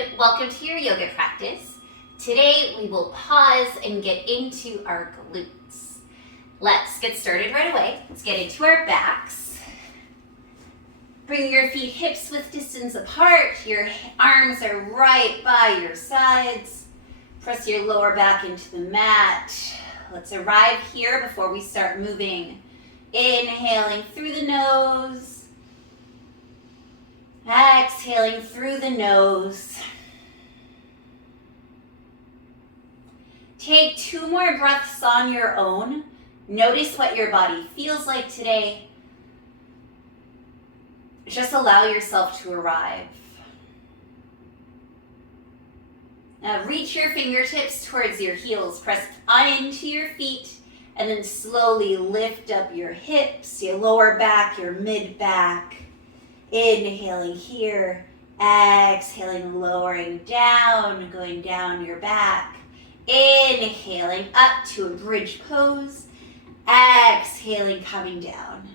and welcome to your yoga practice. Today we will pause and get into our glutes. Let's get started right away. Let's get into our backs. Bring your feet hips width distance apart. Your arms are right by your sides. Press your lower back into the mat. Let's arrive here before we start moving. Inhaling through the nose. Exhaling through the nose. Take 2 more breaths on your own. Notice what your body feels like today. Just allow yourself to arrive. Now reach your fingertips towards your heels. Press into your feet and then slowly lift up your hips, your lower back, your mid back. Inhaling here, exhaling, lowering down, going down your back. Inhaling up to a bridge pose. Exhaling, coming down.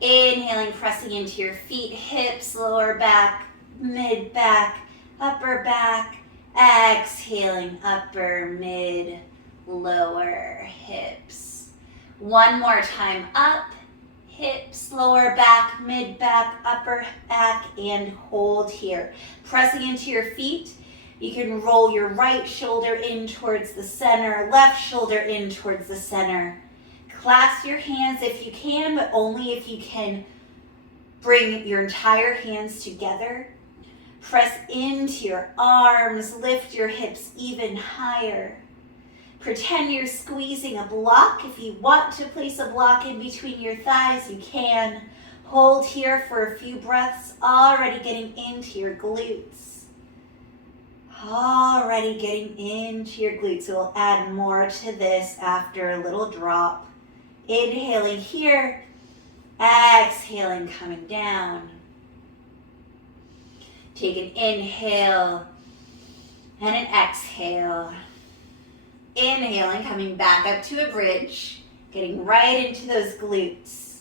Inhaling, pressing into your feet, hips, lower back, mid back, upper back. Exhaling, upper, mid, lower hips. One more time, up, hips, lower back, mid back, upper back, and hold here. Pressing into your feet. You can roll your right shoulder in towards the center, left shoulder in towards the center. Clasp your hands if you can, but only if you can bring your entire hands together. Press into your arms, lift your hips even higher. Pretend you're squeezing a block. If you want to place a block in between your thighs, you can. Hold here for a few breaths, already getting into your glutes. Already getting into your glutes. We'll add more to this after a little drop. Inhaling here, exhaling, coming down. Take an inhale and an exhale. Inhaling, coming back up to a bridge, getting right into those glutes.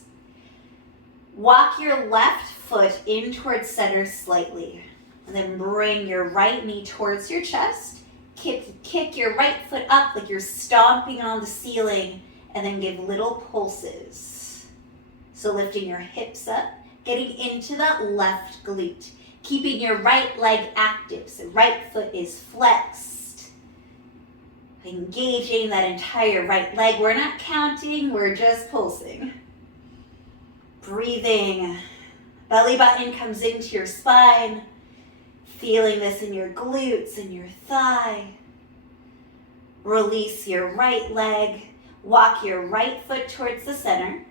Walk your left foot in towards center slightly, and then bring your right knee towards your chest. Kick your right foot up like you're stomping on the ceiling, and then give little pulses. So lifting your hips up, getting into that left glute, keeping your right leg active, so right foot is flexed. Engaging that entire right leg. We're not counting, we're just pulsing. Breathing. Belly button comes into your spine. Feeling this in your glutes and your thigh. Release your right leg. Walk your right foot towards the center.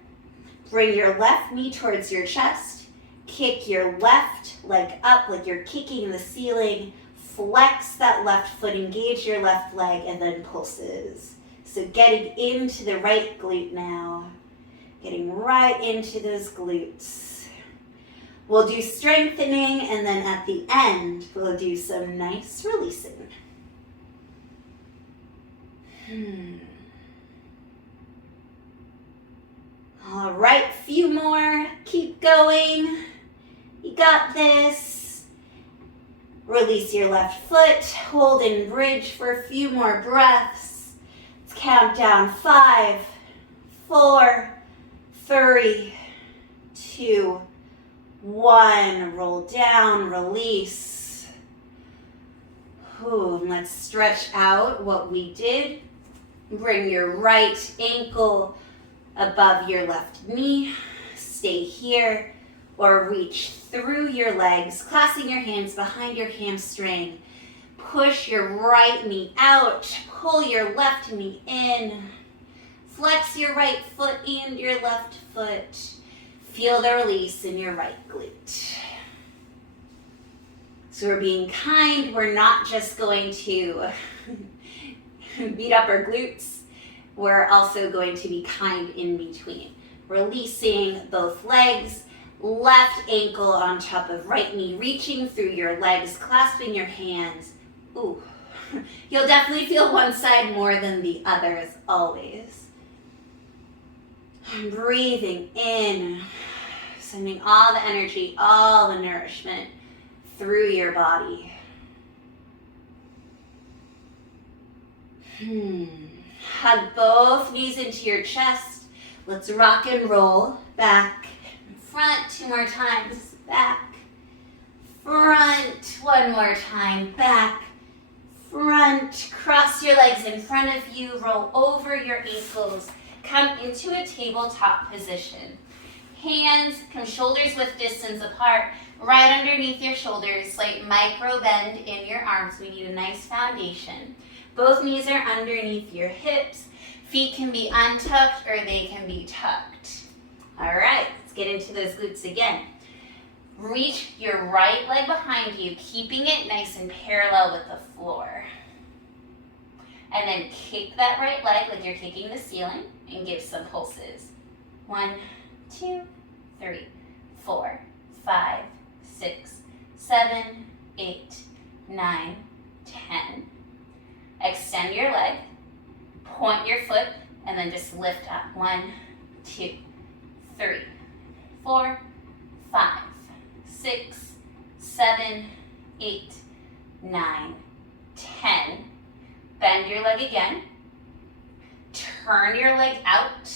Bring your left knee towards your chest. Kick your left leg up like you're kicking the ceiling. Flex that left foot, engage your left leg, and then pulses. So getting into the right glute now. Getting right into those glutes. We'll do strengthening, and then at the end, we'll do some nice releasing. All right, few more. Keep going. You got this. Release your left foot. Hold in bridge for a few more breaths. Let's count down 5, 4, 3, 2, 1. Roll down, release. Let's stretch out what we did. Bring your right ankle above your left knee. Stay here or reach through your legs, clasping your hands behind your hamstring. Push your right knee out. Pull your left knee in. Flex your right foot and your left foot. Feel the release in your right glute. So we're being kind. We're not just going to beat up our glutes. We're also going to be kind in between. Releasing both legs, left ankle on top of right knee, reaching through your legs, clasping your hands. Ooh, you'll definitely feel one side more than the other as always. Breathing in, sending all the energy, all the nourishment through your body. Hug both knees into your chest. Let's rock and roll. Back, front, 2 more times. Back, front, 1 more time. Back, front. Cross your legs in front of you. Roll over your ankles. Come into a tabletop position. Hands come shoulders width distance apart. Right underneath your shoulders. Slight micro bend in your arms. We need a nice foundation. Both knees are underneath your hips. Feet can be untucked or they can be tucked. All right, let's get into those glutes again. Reach your right leg behind you, keeping it nice and parallel with the floor. And then kick that right leg like you're kicking the ceiling and give some pulses. 1, 2, 3, 4, 5, 6, 7, 8, 9, 10. Extend your leg, point your foot, and then just lift up. 1, 2, 3, 4, 5, 6, 7, 8, 9, 10. Bend your leg again. Turn your leg out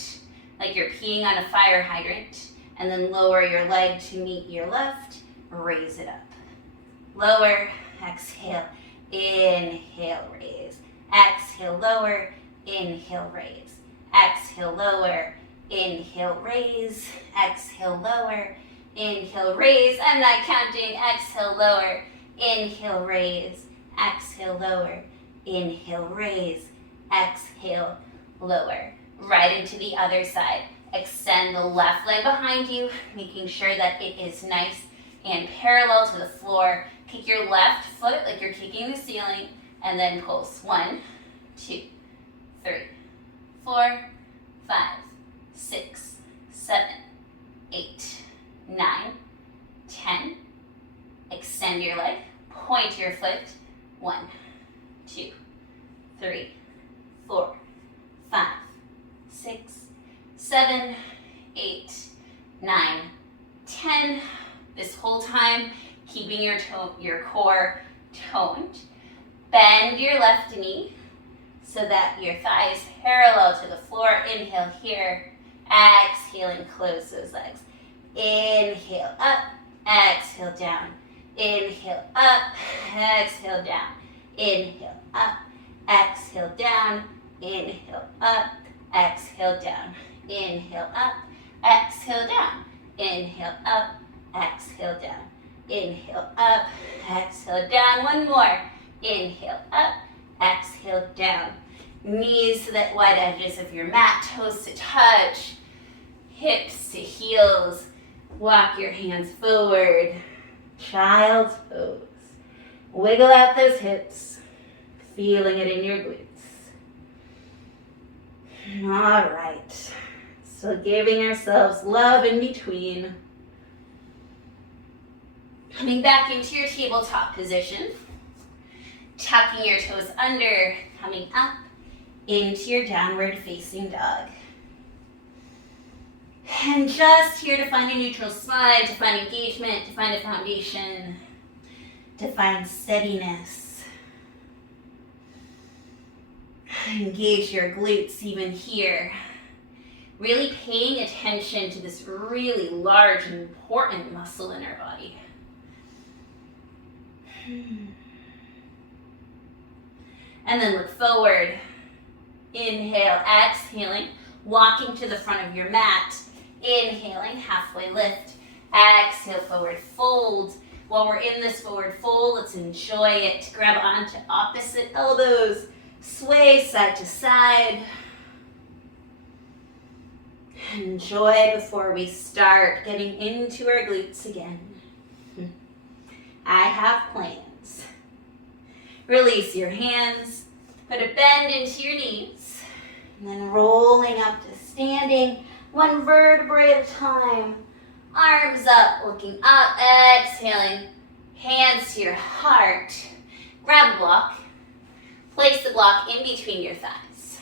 like you're peeing on a fire hydrant, and then lower your leg to meet your left. Raise it up. Lower, exhale, inhale, raise. Exhale, lower, inhale, raise. Exhale, lower, inhale, raise. Exhale, lower, inhale, raise. I'm not counting. Exhale, lower, inhale, raise. Exhale, lower, inhale, raise. Exhale, lower. Right into the other side. Extend the left leg behind you, making sure that it is nice and parallel to the floor. Kick your left foot like you're kicking the ceiling, and then pulse. 1, 2, 3, 4, 5, 6, 7, 8, 9, 10. Extend your leg, point your foot. 1, 2, 3, 4, 5, 6, 7, 8, 9, 10. This whole time, keeping your core toned. Bend your left knee so that your thigh is parallel to the floor. Inhale here. Exhale and close those legs. Inhale up. Exhale down. Inhale up. Exhale down. Inhale up. Exhale down. Inhale up. Exhale down. Inhale up. Exhale down. Inhale up. Exhale down. Inhale up. Exhale down. One more. Inhale up. Exhale down. Knees to the wide edges of your mat. Toes to touch. Hips to heels. Walk your hands forward. Child's pose. Wiggle out those hips. Feeling it in your glutes. All right. So giving ourselves love in between. Coming back into your tabletop position. Tucking your toes under. Coming up into your downward facing dog. And just here to find a neutral spine, to find engagement, to find a foundation, to find steadiness. Engage your glutes even here. Really paying attention to this really large and important muscle in our body. And then look forward. Inhale, exhaling, walking to the front of your mat. Inhaling, halfway lift. Exhale, forward fold. While we're in this forward fold, let's enjoy it. Grab onto opposite elbows. Sway side to side. Enjoy before we start getting into our glutes again. I have plans. Release your hands. Put a bend into your knees. And then rolling up to standing. One vertebrae at a time. Arms up, looking up, exhaling. Hands to your heart. Grab a block. Place the block in between your thighs.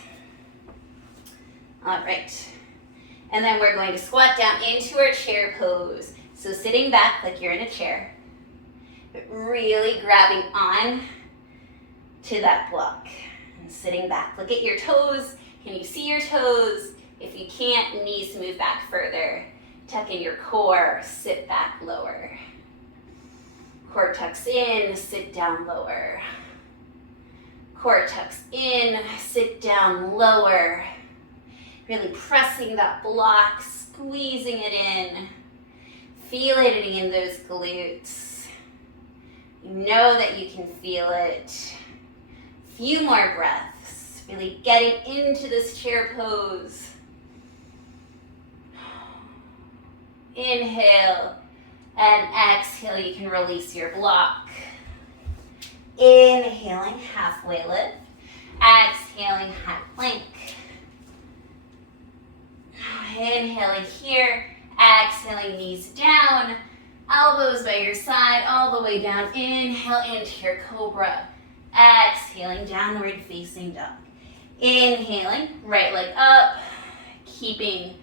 All right. And then we're going to squat down into our chair pose. So sitting back like you're in a chair, but really grabbing on to that block. and sitting back. Look at your toes. Can you see your toes? If you can't, knees move back further. Tuck in your core, sit back lower. Core tucks in, sit down lower. Core tucks in, sit down lower. Really pressing that block, squeezing it in. Feel it in those glutes. You know that you can feel it. Few more breaths. Really getting into this chair pose. Inhale and exhale. You can release your block. Inhaling, halfway lift. Exhaling, high plank. Inhaling here. Exhaling, knees down. Elbows by your side, all the way down. Inhale into your cobra. Exhaling, downward facing dog. Inhaling, right leg up. Keeping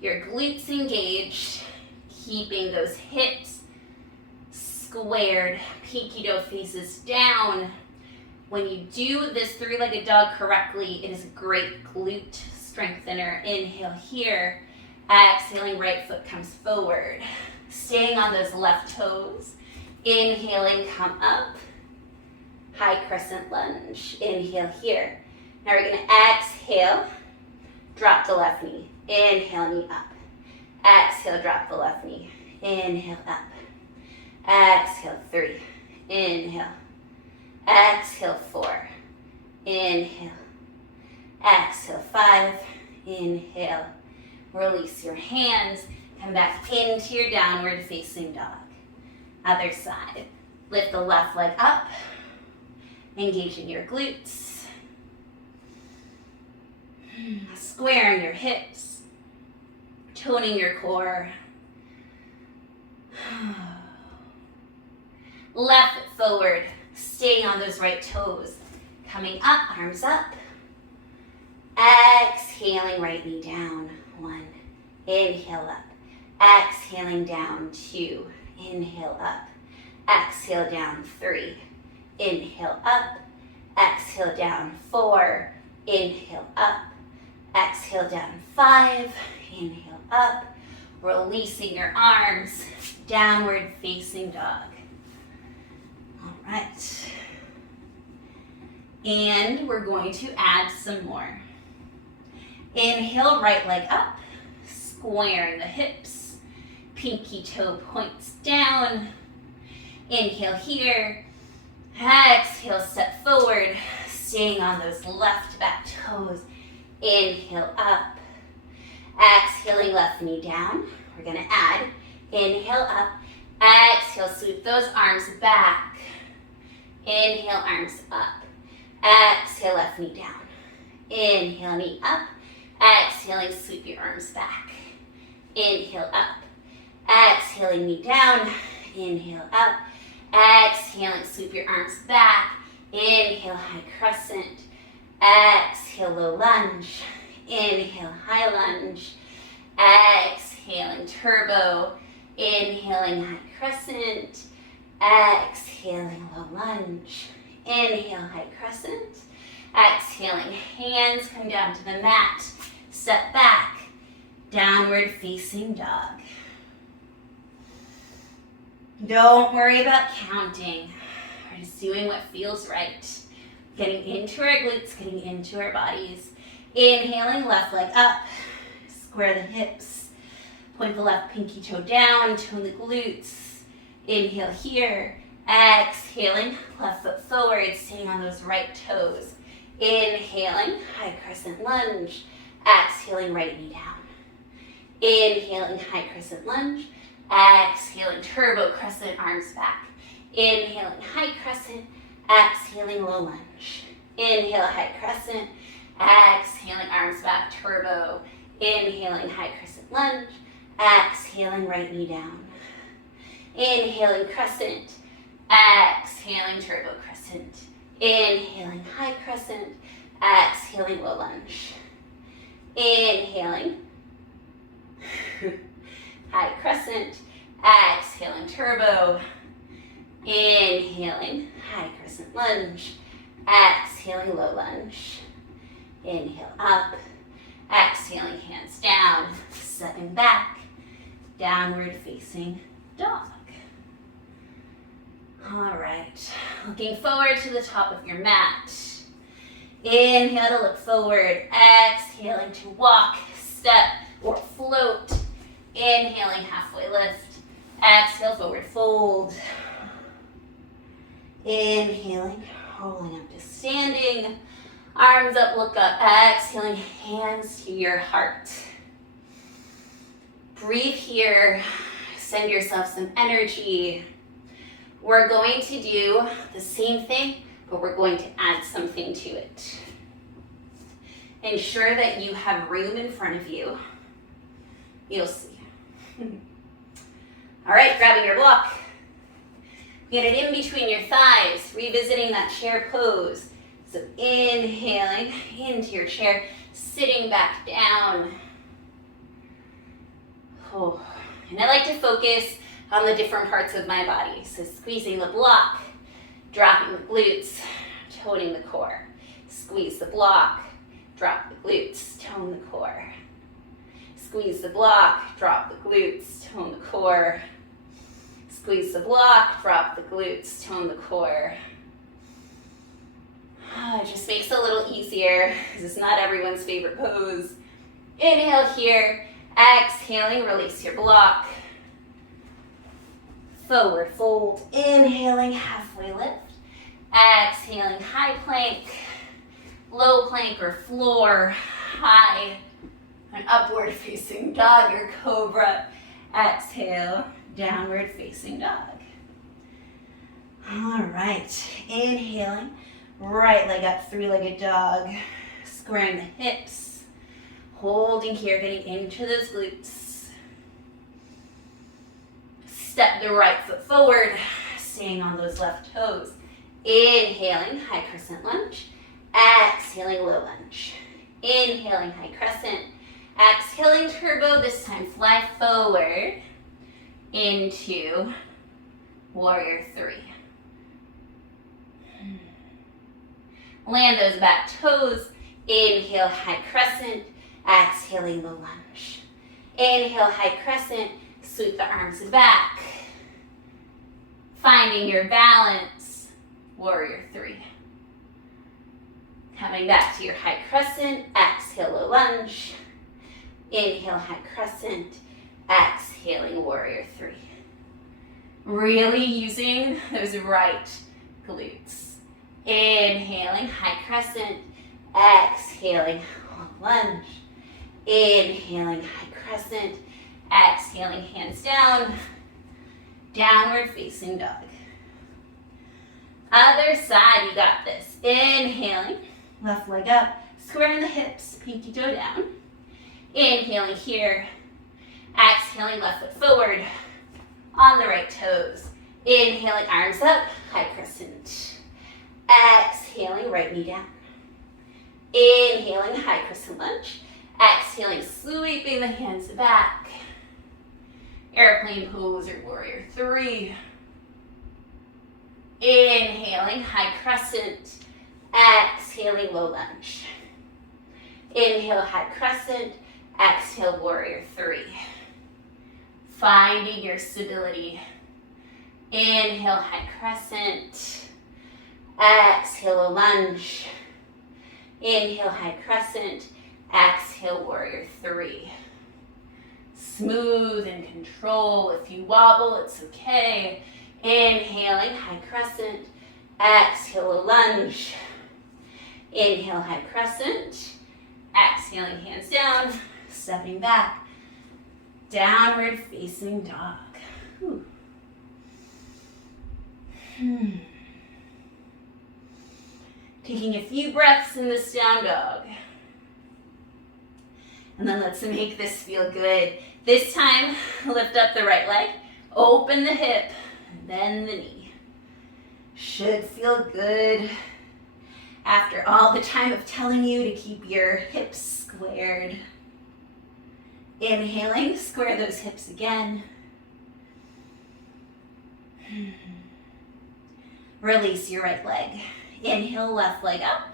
your glutes engaged. Keeping those hips squared. Pinky toe faces down. When you do this three-legged dog correctly, it is a great glute strengthener. Inhale here. Exhaling, right foot comes forward. Staying on those left toes. Inhaling, come up. High crescent lunge. Inhale here. Now we're going to exhale. Drop the left knee. Inhale, knee up. Exhale, drop the left knee. Inhale, up. Exhale, 3. Inhale. Exhale, 4. Inhale. Exhale, 5. Inhale. Release your hands. Come back into your downward facing dog. Other side. Lift the left leg up. Engaging your glutes. Squaring your hips. Toning your core. Left foot forward. Staying on those right toes. Coming up, arms up. Exhaling, right knee down. 1. Inhale up. Exhaling down. 2. Inhale up. Exhale down. 3. Inhale up. Exhale down. 4. Inhale up. Exhale down. 5. Inhale up. Releasing your arms. Downward facing dog. All right. And we're going to add some more. Inhale, right leg up. Squaring the hips. Pinky toe points down. Inhale here. Exhale, step forward. Staying on those left back toes. Inhale up. Exhaling, left knee down. We're going to add. Inhale up. Exhale, sweep those arms back. Inhale, arms up. Exhale, left knee down. Inhale, knee up. Exhaling, sweep your arms back. Inhale up. Exhaling, knee down. Inhale up. Exhaling, sweep your arms back. Inhale, high crescent. Exhale, low lunge. Inhale, high lunge. Exhaling, turbo. Inhaling, high crescent. Exhaling, low lunge. Inhale, high crescent. Exhaling, hands come down to the mat. Step back. Downward facing dog. Don't worry about counting. We're just doing what feels right. Getting into our glutes, getting into our bodies. Inhaling, left leg up. Square the hips. Point the left pinky toe down. Tone the glutes. Inhale here. Exhaling, left foot forward. Staying on those right toes. Inhaling, high crescent lunge. Exhaling, right knee down. Inhaling, high crescent lunge. Exhaling, turbo crescent, arms back. Inhaling, high crescent. Exhaling, low lunge. Inhale, high crescent. Exhaling, arms back, turbo. Inhaling, high crescent lunge. Exhaling, right knee down. Inhaling, crescent. Exhaling, turbo crescent. Inhaling, high crescent. Exhaling, low lunge. Inhaling, high crescent. Exhaling, turbo. Inhaling, high crescent lunge. Exhaling, low lunge. Inhale up. Exhaling, hands down. Stepping back. Downward facing dog. All right. Looking forward to the top of your mat. Inhale to look forward. Exhaling to walk, step, or float. Inhaling, halfway lift. Exhale, forward fold. Inhaling, rolling up to standing. Arms up, look up. Exhaling, hands to your heart. Breathe here. Send yourself some energy. We're going to do the same thing, but we're going to add something to it. Ensure that you have room in front of you. You'll see. All right, grabbing your block. Get it in between your thighs, revisiting that chair pose. So inhaling into your chair, sitting back down. Oh. And I like to focus on the different parts of my body. So squeezing the block, dropping the glutes, toning the core. Squeeze the block, drop the glutes, tone the core. Squeeze the block, drop the glutes, tone the core. Squeeze the block, drop the glutes, tone the core. It just makes it a little easier because it's not everyone's favorite pose. Inhale here, exhaling, release your block. Forward fold, inhaling, halfway lift. Exhaling, high plank, low plank or floor, high, and upward facing dog or cobra. Exhale, downward facing dog. All right, inhaling, right leg up, three-legged dog, squaring the hips, holding here, getting into those glutes. Step the right foot forward, staying on those left toes. Inhaling, high crescent lunge. Exhaling, low lunge. Inhaling, high crescent. Exhaling, turbo. This time, fly forward into warrior three. Land those back toes. Inhale, high crescent. Exhaling, low lunge. Inhale, high crescent. Sweep the arms back. Finding your balance. Warrior three. Coming back to your high crescent. Exhale, low lunge. Inhale, high crescent. Exhaling, warrior three. Really using those right glutes. Inhaling, high crescent. Exhaling, lunge. Inhaling, high crescent. Exhaling, hands down. Downward facing dog. Other side, you got this. Inhaling, left leg up, squaring the hips, pinky toe down. Inhaling here. Exhaling, left foot forward on the right toes. Inhaling, arms up, high crescent. Exhaling, right knee down. Inhaling, high crescent lunge. Exhaling, sweeping the hands back. Airplane pose or warrior three. Inhaling, high crescent. Exhaling, low lunge. Inhale, high crescent. Exhale, warrior three. Finding your stability. Inhale, high crescent. Exhale, low lunge. Inhale, high crescent. Exhale, warrior three. Smooth and control. If you wobble, it's okay. Inhaling, high crescent. Exhale, low lunge. Inhale, high crescent. Exhaling, hands down. Stepping back. Downward facing dog. Whew. Taking a few breaths in this down dog. And then let's make this feel good. This time, lift up the right leg, open the hip, bend the knee. Should feel good after all the time of telling you to keep your hips squared. Inhaling, square those hips again. Release your right leg. Inhale, left leg up.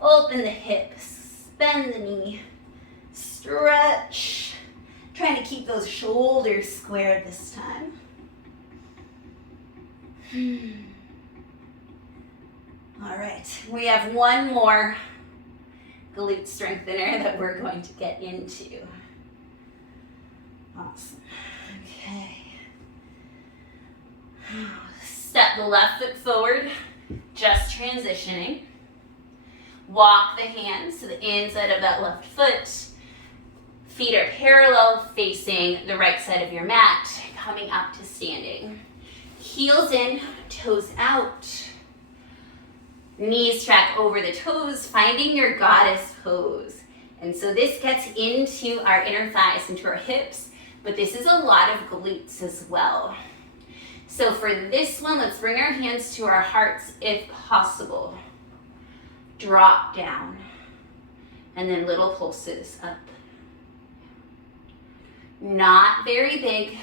Open the hips, bend the knee, stretch. Trying to keep those shoulders squared this time. All right, we have one more glute strengthener that we're going to get into. Awesome. Okay. Step the left foot forward, just transitioning. Walk the hands to the inside of that left foot. Feet are parallel facing the right side of your mat, coming up to standing. Heels in, toes out. Knees track over the toes, finding your goddess pose. And so this gets into our inner thighs, into our hips, but this is a lot of glutes as well. So for this one, let's bring our hands to our hearts if possible. Drop down, and then little pulses up. Not very big,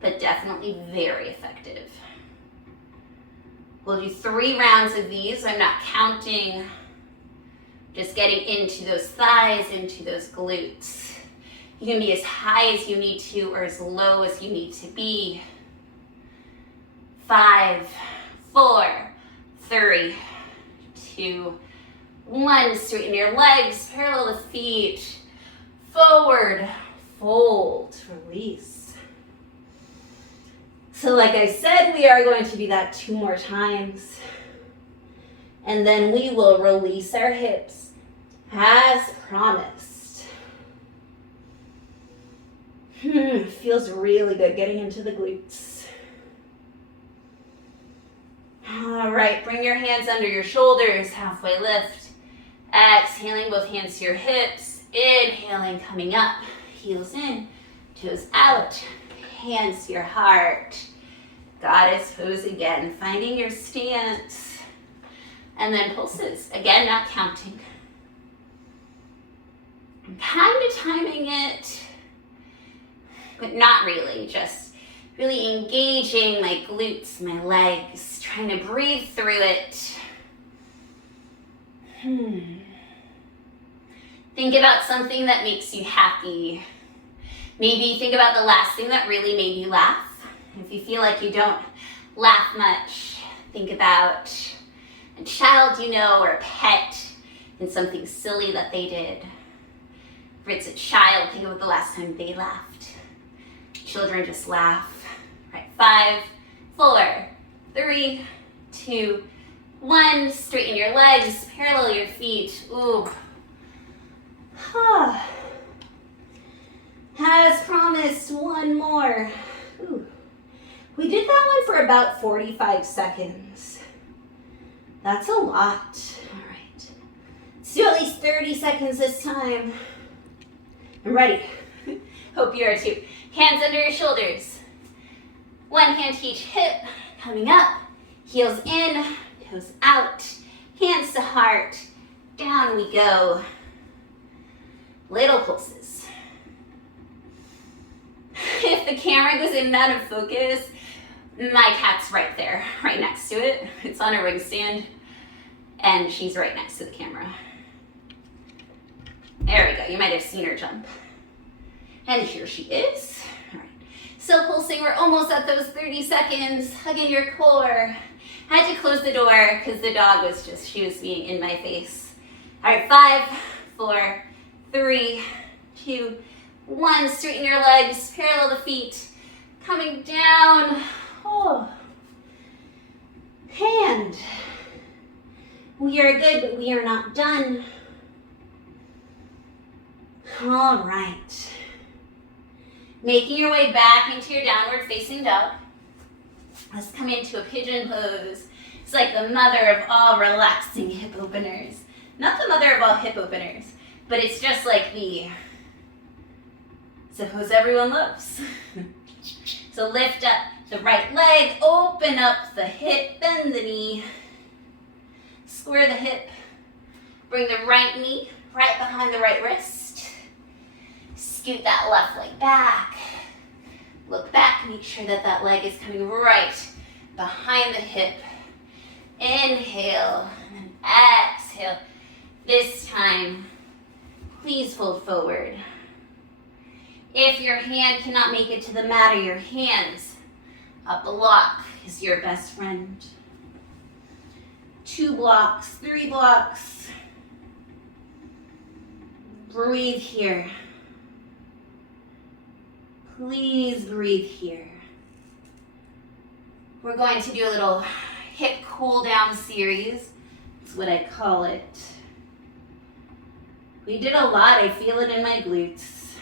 but definitely very effective. We'll do 3 rounds of these. I'm not counting, just getting into those thighs, into those glutes. You can be as high as you need to or as low as you need to be. 5, 4, 3, 2, 1. Straighten your legs, parallel the feet. Forward, fold, release. So like I said, we are going to do that 2 more times. And then we will release our hips as promised. Feels really good getting into the glutes. All right, bring your hands under your shoulders, halfway lift. Exhaling, both hands to your hips. Inhaling, coming up. Heels in, toes out. Hands to your heart. Goddess pose again, finding your stance. And then pulses, again, not counting. I'm kind of timing it, but not really, just really engaging my glutes, my legs, trying to breathe through it. Think about something that makes you happy. Maybe think about the last thing that really made you laugh. If you feel like you don't laugh much, think about a child you know or a pet and something silly that they did. If it's a child, think about the last time they laughed. Children just laugh. All right, 5, 4, 3, 2, 1. Straighten your legs, parallel your feet. Ooh. As promised, 1 more. Ooh. We did that one for about 45 seconds. That's a lot. All right. Let's do at least 30 seconds this time. I'm ready. Hope you are too. Hands under your shoulders. 1 hand to each hip. Coming up. Heels in, toes out. Hands to heart. Down we go. Little pulses. If the camera goes in and out of focus, my cat's right there, right next to it. It's on a ring stand, and she's right next to the camera. There we go. You might have seen her jump. And here she is. All right. Still pulsing. We're almost at those 30 seconds. Hugging your core. Had to close the door because the dog was she was being in my face. All right, 5, 4, 3, 2, 1. Straighten your legs, parallel the feet. Coming down. Oh. And we are good, but we are not done. All right. Making your way back into your downward facing dog. Let's come into a pigeon pose. It's like the mother of all relaxing hip openers. Not the mother of all hip openers, but it's just like it's a pose everyone loves. So lift up the right leg, open up the hip, bend the knee, square the hip, bring the right knee right behind the right wrist, scoot that left leg back, look back, make sure that leg is coming right behind the hip, Inhale, and then exhale. This time, please fold forward. If your hand cannot make it to the mat or your hands, a block is your best friend. 2 blocks, 3 blocks. Breathe here. Please breathe here. We're going to do a little hip cool down series. That's what I call it. We did a lot. I feel it in my glutes.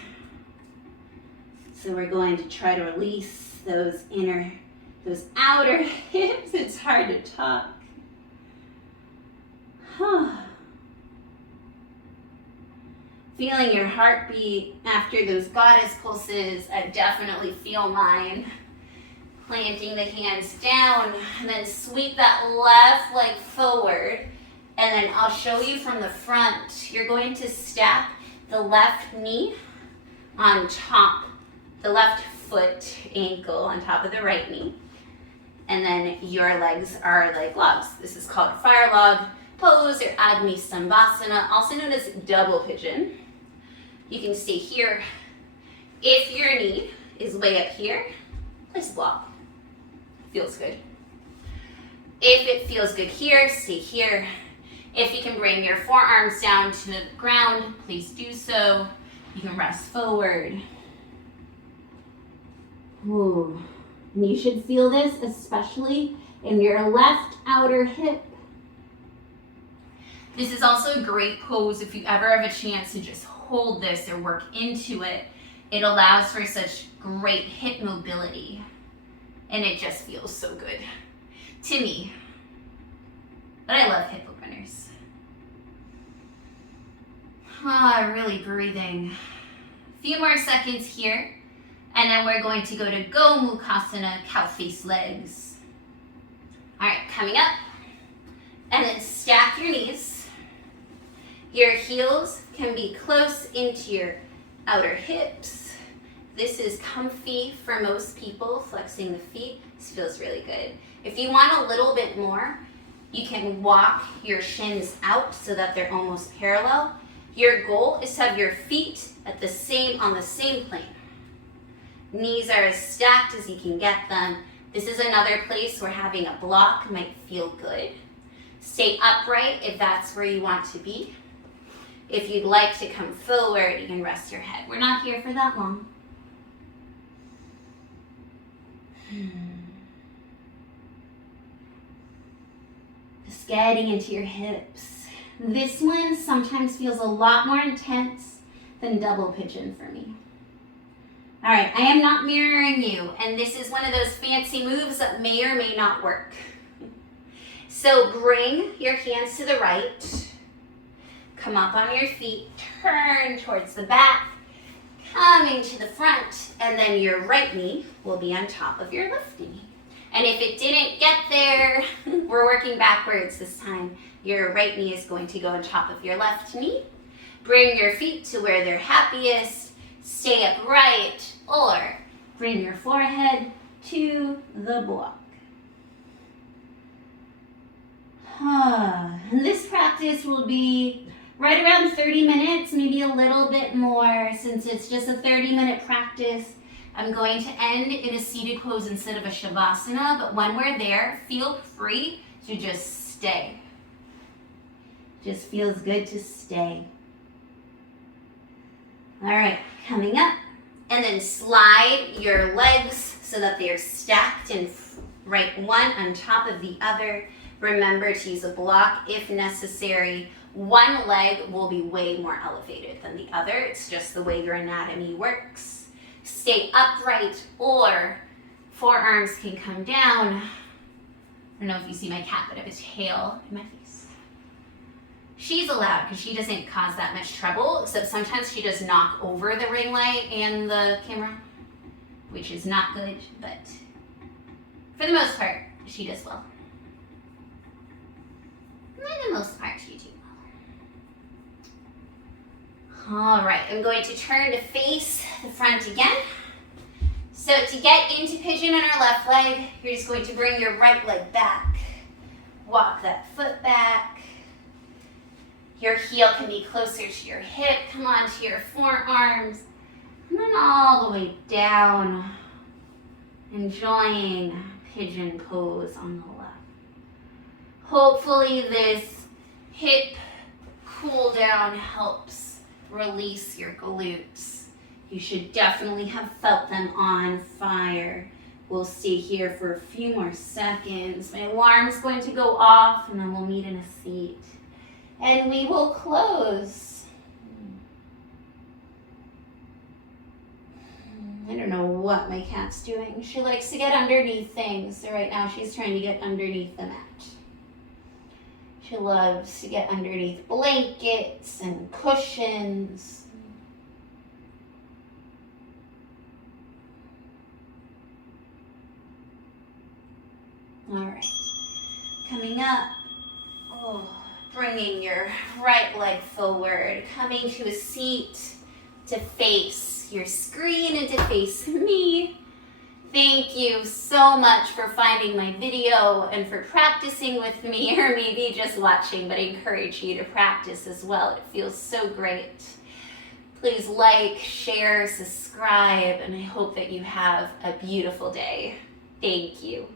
So we're going to try to release those outer hips. It's hard to talk. Feeling your heartbeat after those goddess pulses. I definitely feel mine. Planting the hands down, and then sweep that left leg forward, and then I'll show you from the front. You're going to stack the left knee on top, the left foot ankle on top of the right knee, and then your legs are like logs. This is called fire log pose or Agni Sambhasana, also known as double pigeon. You can stay here. If your knee is way up here, place a block. Feels good. If it feels good here, stay here. If you can bring your forearms down to the ground, please do so. You can rest forward. Ooh. And you should feel this especially in your left outer hip. This is also a great pose if you ever have a chance to just hold this or work into it. It allows for such great hip mobility. And it just feels so good to me. But I love hip openers. Really breathing. A few more seconds here. And then we're going to go to Gomukhasana, cow face legs. All right, coming up. And then stack your knees. Your heels can be close into your outer hips. This is comfy for most people, flexing the feet. This feels really good. If you want a little bit more, you can walk your shins out so that they're almost parallel. Your goal is to have your feet on the same plane. Knees are as stacked as you can get them. This is another place where having a block might feel good. Stay upright if that's where you want to be. If you'd like to come forward, you can rest your head. We're not here for that long. Just getting into your hips. This one sometimes feels a lot more intense than double pigeon for me. All right, I am not mirroring you, and this is one of those fancy moves that may or may not work. So bring your hands to the right, come up on your feet, turn towards the back, coming to the front, and then your right knee will be on top of your left knee. And if it didn't get there, we're working backwards this time. Your right knee is going to go on top of your left knee. Bring your feet to where they're happiest. Stay upright, or bring your forehead to the block. And this practice will be right around 30 minutes, maybe a little bit more. Since it's just a 30-minute practice, I'm going to end in a seated pose instead of a shavasana, but when we're there, feel free to just stay. Just feels good to stay. All right, coming up, and then slide your legs so that they are stacked and right one on top of the other. Remember to use a block if necessary. One leg will be way more elevated than the other. It's just the way your anatomy works. Stay upright, or forearms can come down. I don't know if you see my cat, but I have a tail in my face. She's allowed because she doesn't cause that much trouble, except sometimes she does knock over the ring light and the camera, which is not good, but for the most part, she does well. For the most part, she do well. All right, I'm going to turn to face the front again. So to get into pigeon on our left leg, you're just going to bring your right leg back. walk that foot back. Your heel can be closer to your hip. Come on to your forearms. And then all the way down. Enjoying pigeon pose on the left. Hopefully this hip cool down helps release your glutes. You should definitely have felt them on fire. We'll stay here for a few more seconds. My alarm's going to go off and then we'll meet in a seat. And we will close. I don't know what my cat's doing. She likes to get underneath things. So right now she's trying to get underneath the mat. She loves to get underneath blankets and cushions. All right, coming up, bringing your right leg forward, coming to a seat to face your screen and to face me. Thank you so much for finding my video and for practicing with me, or maybe just watching, but I encourage you to practice as well. It feels so great. Please like, share, subscribe, and I hope that you have a beautiful day. Thank you.